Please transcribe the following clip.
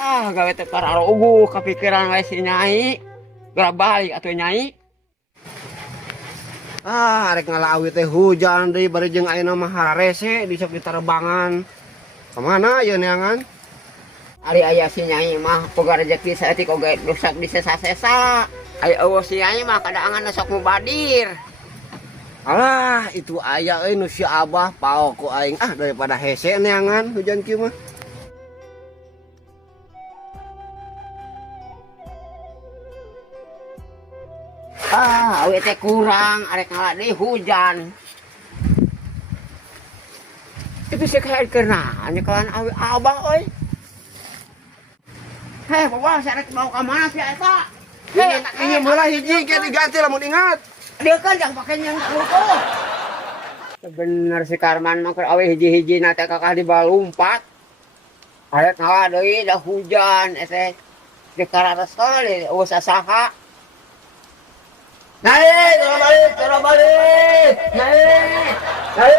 Gawe teh kararugu kepikiran we si Nyai. Gerak balik atuh Nyai. Arek ngalawi teh hujan deui bari jeung ayeuna mah hararese di sok diterbangan. Kemana ieu neangan? Ari aya si Nyai mah boga rezeki saeutik oge rusak disesa-sesa. Aya eueuh si Nyai mah kadaangan sok mubadir. Alah, itu aya euy nu si Abah pao ku aing daripada hese neangan hujan kieu mah. Awe teh kurang arek ngalah deui hujan. Itu sih kayak kenaan kawan awe Abah euy. Heh, bawa sarek bawa ka mana sih eta? Ini meulah hiji ge diganti lamun ingat. Dia kan yang pakai yang kuku. Bener si Karman mah awe hiji-hiji na teh kakak di balumpat. Arek ngalah deui dah hujan eta di karares kali eueuh sasaha. Nyai, cara balik. Nyai.